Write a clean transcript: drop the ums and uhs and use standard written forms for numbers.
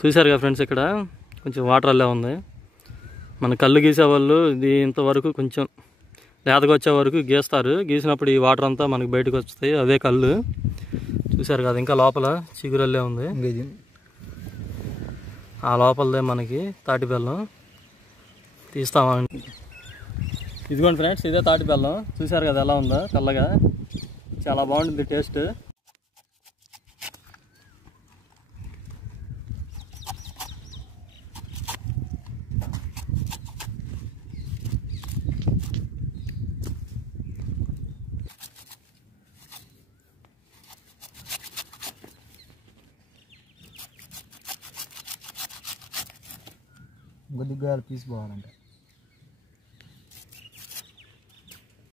చూశారుగా ఫ్రెండ్స్, ఇక్కడ కొంచెం వాటర్ అల్లే ఉంది. మన కళ్ళు గీసేవాళ్ళు ఇది ఇంతవరకు కొంచెం లేతగా వచ్చే వరకు గీస్తారు. గీసినప్పుడు ఈ వాటర్ అంతా మనకి బయటకు వస్తాయి, అవే కళ్ళు. చూశారు కదా, ఇంకా లోపల చిగురల్లే ఉంది. ఆ లోపలదే మనకి తాటి బెల్లం తీస్తామండి. ఇదిగోండి ఫ్రెండ్స్, ఇదే తాటి బెల్లం. చూశారు కదా ఎలా ఉందో, చల్లగా చాలా బాగుంటుంది టేస్ట్. గుద్దిగాయలు పీస్ బాగాలంటే